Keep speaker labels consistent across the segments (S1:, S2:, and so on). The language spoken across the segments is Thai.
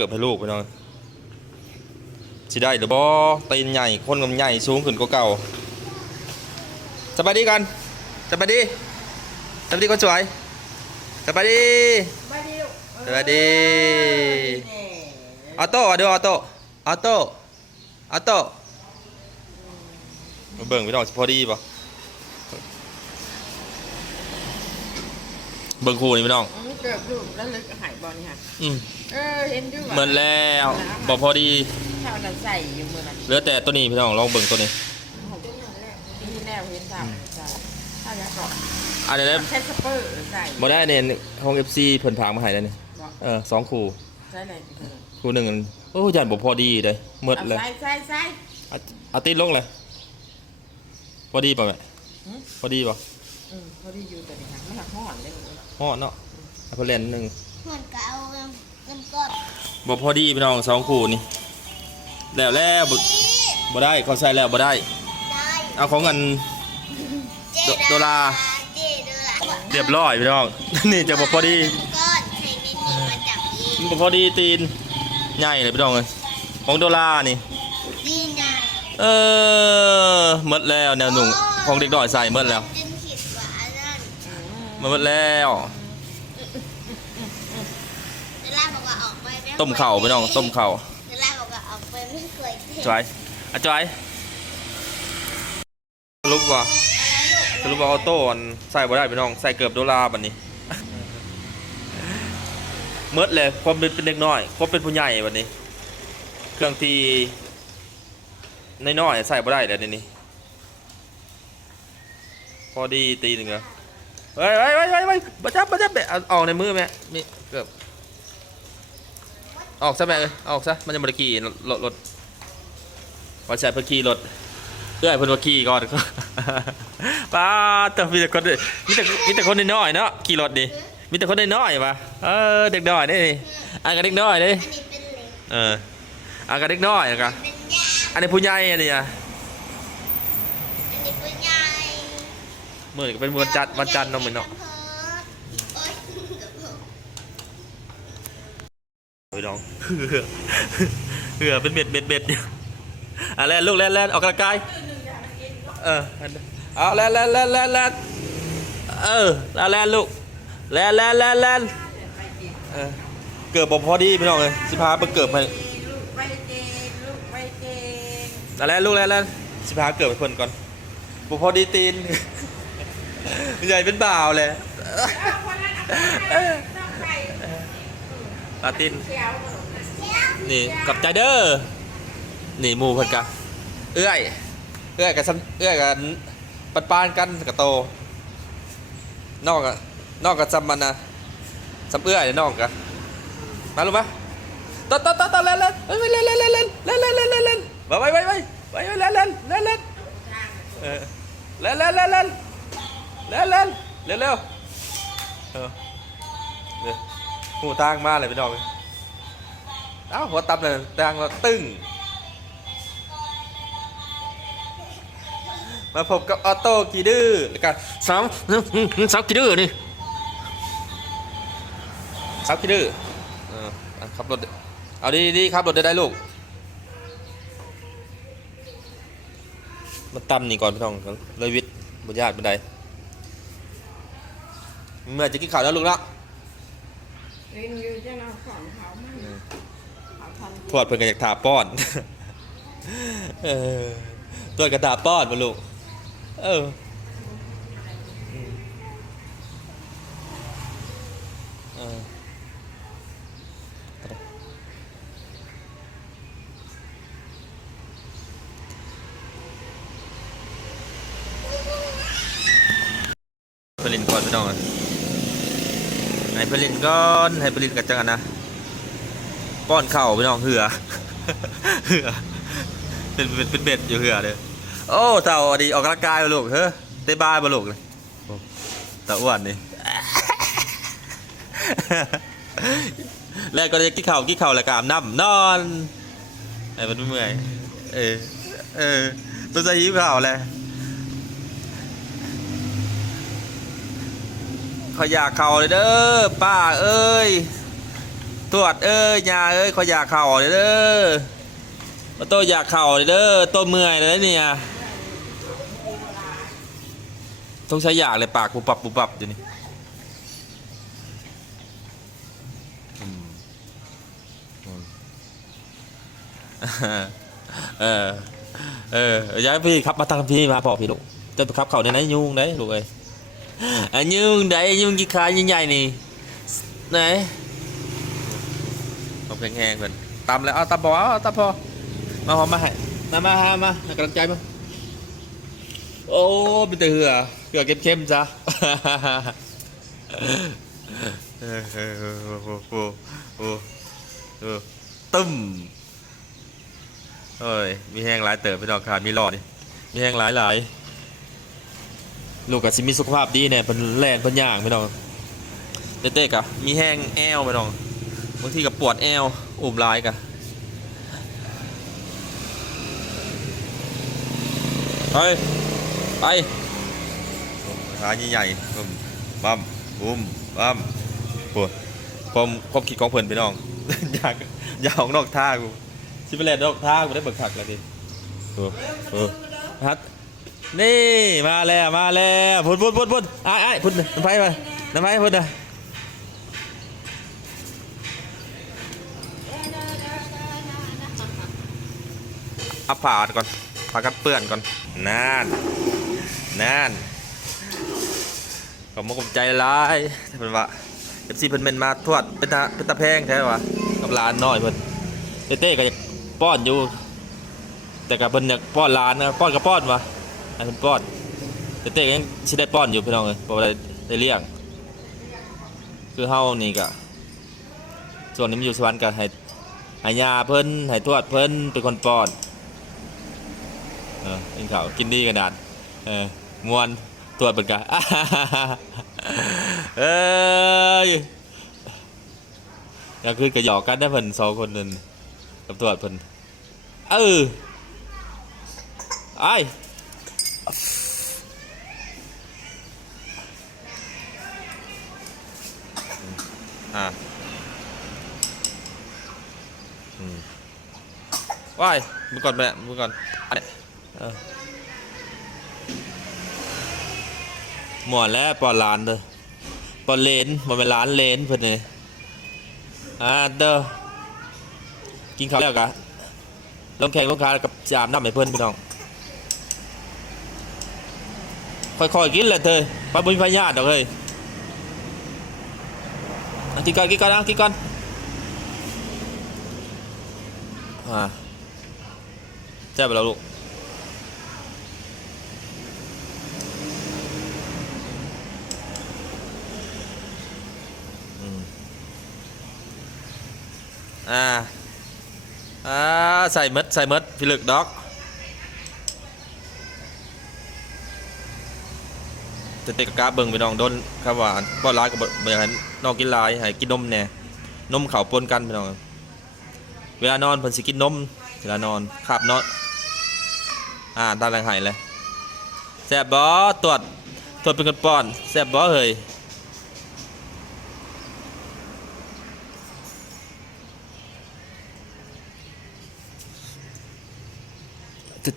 S1: กือบให้ลูกไปหน่อยสิได้หรือบ่ตีนใหญ่คนกับใหญ่สูงขึ้นกว่าเก่าสบายดีกันสบายดีสบายดีคนสวยสบายดี
S2: มาดิลูก
S1: สวัสดี
S2: แน่
S1: ออโต้อะดูออโต้ออโต้ออโต้มาเบิ่งพี่น้องสิพอดีป่ะ เบิ่งคู่นี่พี่น้อง
S2: อืมเกือบลูกแล้วลึกหายบอลนี่ค่ะ
S1: อืม
S2: เออเห็นด้วย
S1: เหมือนแล้วบ่พอดี
S2: เท่านั้นใส่อยู่มือนั้น
S1: เหลือแต่ตัวนี้พี่น้องลองเบิ่งตัวนี้
S2: ของตัวนั้นแหละปีที่แล้วเห็นสามใส่ถ้าจะก่อน
S1: อันนี้ได้
S2: แค่สเปอร์ใส่
S1: บ่ได้เนี่ยห้อง FC เพิ่นพากมาให้แล้วนี่
S2: บอก
S1: เออสองคู่
S2: ใส่ไหนดีเถอะ
S1: คู่หนึงอันโอ้ยันบ่พอดีเลยหมดเลย
S2: ใส่ใส่ใส่
S1: เอาเอาติดลงเลย พอดีป่ะแม่
S2: หืม
S1: พอดีป่ะ
S2: อืมพอดีอยู่แต่นี่ค่ะมันหักห่อนเลย
S1: ฮอดเนาะเอาเพนเล่นหนึง
S3: เหมือนกับเอาเงินเงินก้อน
S1: บ่พอดีพี่น้องสองคู่นี่แล้วแล้วบ่บ่ได้เขาใส่แล้วบ่ได้
S3: ได้
S1: เอาของกัน
S3: เจ
S1: โดโดรา
S3: เจดา
S1: เรียบร้อยพี่น้อง นี่จะบ่พอดี
S3: ก้อนใส่ในนี้มาจับยี
S1: มันบ่พอดีตีนใหญ่เลยพี่น้องเอ้ยของโดรานี่
S3: ดีไง
S1: เออหมดแล้วแนวหนุ่งของเด็กน้อยใส่หมดแล้ว
S3: จนผิดว่าอันนั้น
S1: มันหมดแล้ว
S3: เวลาบอกว่าออกไปไต้
S1: มเข่าพี่น้องต้มเข่า
S3: เวลาบอกว่าออกไปไม่เคย
S1: จอยอะจอยสรุปว่าสรุปว่าออโต้อันใส่บ่ได้พี่น้องใส่เกือบโดลาบัดนี้เมดเลยความเป็นเป็นเด็กน้อยความเป็นผู้ใหญ่บัดนี้ เครื่องที่น้อยๆใส่บ่ได้แล้วนี่นี่พอดีตีหนึ่งเหรอ เฮ้ยเฮ้ยเฮ้ยเฮ้ยเฮ้ยบัจับบัจับเบะเอาออกในมือแม่นี่เกือบออกซะแม่เอ้ยอออกซะมันจะบริขี่รถรถว่าใช้เพื่อขี่รถเพื่อให้เพิ่นว่าขี่ก่อนป้าแต่มีแต่คนมีแต่มีแต่คนน้อยๆเนาะขี่รถดิมีแต่คนน้อยๆป่ะเออเด็กน้อยนี่อันกับเด็กน้อยนี่
S3: เอ
S1: ออันกับเด็กน้อยนะครับ
S3: เป็น
S1: อันนี้ผู้ใหญ่อันนี้อะ
S3: อันนี้เป็นใหญ่
S1: มื่อนี้ก็เป็นวันจันทร์วันจันทร์เนาะเหมื้อเนาะ
S3: โอ๊ยเกือ
S1: งเหือเป็นเบ็ดเบ็ดเบ็ดอยู่อะแล่นลูกแล่นแล่นออกกำลังกายเออเอาแล่นแล่นแล่นแล่นแล่นเออแล้วแล่นลูกแล่นแล่นแล่นแล่นเออเกือบบ่พอดีพี่น้องเลยสิพาไปเกือบไป
S2: ลูกไปเจงลูกไปเจง
S1: แล้วแล่นลูกแล่นแล่นสิพาเกือบไปเพิ่นก่อนบ่พอดีตีน ใหญ่เป็นบ่าวเลยลาติน นี่กับใจเด้อ นี่หมูเพิ่นกะเอื้อย เอื้อยกับเอื้อยกันปานปานกันกับโต นอกอะนอกกับซ้ำมันนะซ้ำเอื้อยนอกกะมาลูกปะต่อต่อต่อต่อเล่นเล่นเล่นเล่นเล่นเล่นเล่นเล่นเล่นเล่นเล่นไปไปไปไปไปเล่นเล่นเล่นเล่นเออเล่นเล่นเล่น เล่นเล่นเล่นเล่นเร็วเออเดี๋ยวหูทางมาเลยพี่น้องเอ้าหัวตับเลยดังแล้วตึ้งมาพบกับออโต้กีดื้อแล้วกันสามสามกีดื้อนี่สามกีดื้อเอออะขับรถเอาดีดีๆขับรถได้ได้ลูกมาตั้มนี่ก่อนพี่น้องเลยวิทย์บุญญาติบันได เมื่อจะกินข้าวแล้วลูกเนาะ
S2: เรียนอยู่จะเอาของเขามั่งเขาทำ
S1: ทวดเพิ่นก็อยากถาป้อน เออทวดก็ถาป้อนมาลูก เอออื เพลินก่อนพี่น้องอะให้เพลินก่อนให้เพลินกันจังอะนะป้อนเข่าไปน้องเหือเหือเป็นเป็นเป็นเบ็ดอยู่เหือเลยโอ้เต่าดีออกกำลังกายมาลูกเฮ้ยเต้บ้ายมาลูกเลยเต่าอ้วนนี่แล้วก็จะกินข้าวกินข้าวแล้วก็อาบน้ำนอนไอ้มันเมื่อยเออเออตัวจะหิวข้าวเลย ขอยาเข่าเลยเด้อป้าเอ้ยตรวจเอ้ยยาเอ้ยขอยาเข่าเลยเด้อมาโตอยากเข่าเลยเด้อโตเมื่อยเลยเนี่ยต้องใช้อยากเลยปากปุบปับปุบปับเดี๋ยวนี้เออ เอออยากให้พี่ครับมาทางพี่มาบอกพี่ลูกจะไปขับเข่าในไหนยุ่งได้ลูกเอ้ย อะยุ่งได้ยุ่งกี่ขายิ่งใหญ่นี่ไหนเอาเพลงแห้งเพื่อนตำแล้วเอาตำพอเอาตำพอมาหอมมาให้มามาหามาให้กำลังใจมาโอ้เป็นแต่เหือเหือเข้มๆจ้ะเออเออเออโอ้โหโอ้โหโอ้ตึ้มเอ้ย มีแห้งหลายเติบพี่น้องขาดมีหลอดนี่มีแห้งหลายหลาย ลูกกับสิมีสุขภาพดีเนี่ยเป็นแลนเป็นย่างพี่น้องเต้ๆกะมีแห้งแอวพี่น้องบางทีกับปวดแอวอุ้มลายกะไปไปขาใหญ่ๆอุ้มบัมอุ้มบัมปวดความความคิดของเพื่อนไปน้องอยากอยากออกนอกท่ากูชิไปเล่นนอกท่ากูได้เบิกขักแล้วดิโอ้โอ้ฮัท นี่มาแล้วมาแล้วพุ่นพุ่นพุ่นพุ่นไอ้ไอ้ายพุ่นน้ำไผ่ไปน้ำไผ่พุ่นนะเอาผ่าก่อนผ่ากันเปื้อนก่อนนานนานขอบมกบใจร้ายถ้าเป็นว่าเอฟซีเพิ่นเป็นมาทวดเป็นตาเป็นตาแพงแท้วะกับหลานน้อยเพิ่นเต้ๆก็จะป้อนอยู่ แต่กับเพิ่นอยากป้อนหลานนะป้อนกับป้อนวะ ให้เพิ่นป้อนเต้ๆก็ยังสิได้ป้อนอยู่พี่น้องเอ้ยบ่ได้ได้เลี้ยง คือเฮานี่ก็ส่วนนี้มันอยู่สวรรค์ก็ให้ให้ยาเพิ่นให้ทวดเพิ่นเป็นคนป้อนเออกินข้าวกินดีกันดานเออมวนตรวจเป็นกันเอ้ยยากคือกระหยอกกันได้เพิ่นสองคนนั่นกับตรวจเพิ่นเออไอ้ อ่าอืมว้ายมือก่อนแม่มือก่อนเออหมอนแล้วปอนล้านเด้อปอนเลนมันเป็นร้านเลนเพื่อนนี่อ่าเด้อกินข้าวแล้วกะลงแข่งลงคากับจามน้ำให้เพื่อนพี่น้อง ค่อยๆกินเลยเธอปลาบุญพญาติดอกเลยอะกินก่อนกินก่อนนะกินก่อนอ่าแซ่บไปแล้วลูกอืมอ่าอ่าใส่มดใส่มดพิลึกดอกจะ เตะกะกาเบิ่งไปน้องโดนครับว่าบ่ร้ายกับบ่อยากให้น้องกินหลายให้กินนมแน่นมเขาวปนกันไปน้องเวลานอนเพิ่นสิกินนมเวลานอนขับนอนอ่าตาแรงหายเลยแซ่บบ่ตรวจตรวจเป็นคนป้อนแซ่บบ่เฮ้ย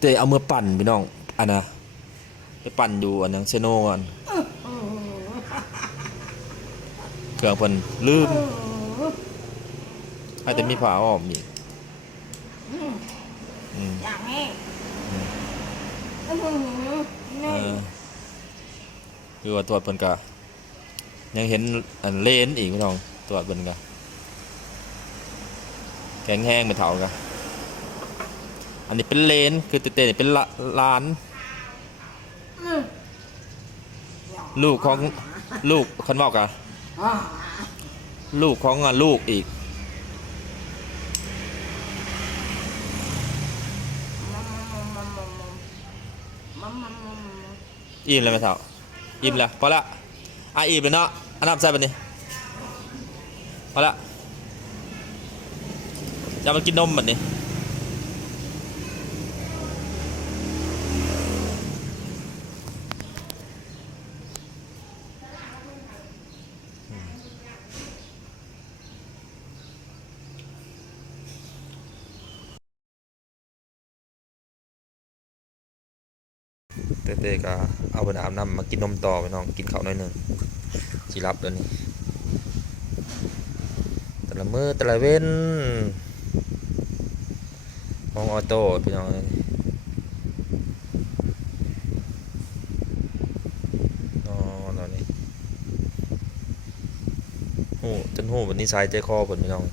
S1: เตะเอามือปั่นพี่น้องอันนะ ไปปั่นอยู่อันนั้นเซโนก่อนเครื่องเพิ่นลืมให้แต่มีผ้าอ้อมอีกอืม
S2: อย่างนี้
S1: อืม
S2: อื้อหือ
S1: เอ
S2: นี่
S1: อคือว่าตรวจเพิ่นก็ยังเห็นอันเลนอีกพี่น้องตรวจเพิ่นก็แข็งแห้งไม่เท่ากันอันนี้เป็นเลนคือเตะๆนี่เป็นละลาน ลูกของลูกคันบอกอะ
S2: อ่า
S1: ลูกของลูกอีกอิ่มเลยไหมเท่าอิ่มแล้วพอละอะอิ่มเลยเนาะอันน้ำใส่ไปนี่พอละจะมากินนมแบบนี้ เต้ๆก็เอาไปอาบน้ำมากินนมต่อไปน้องกินข้าวหน่อยหนึงสิรับเดี๋ยวนี้แต่ละมือแต่ละเว้นห้องออโต้พี่น้องอ้ยนอนแล้วนี่หูจนหูวันนี้สายใจคอเพิ่นพี่น้อง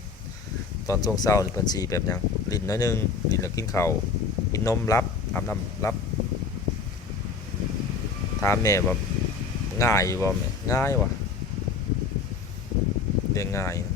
S1: ตอนช่วงเช้านี่เพิ่นสิแบบยังลิ้นน้อยนึงลิ้นแล้วกินข้าวกินนมรับอาบน้ำรับ ถามแม่ว่าง่ายอยู่บ่แม่ง่ายวะเรียงง่ายนะ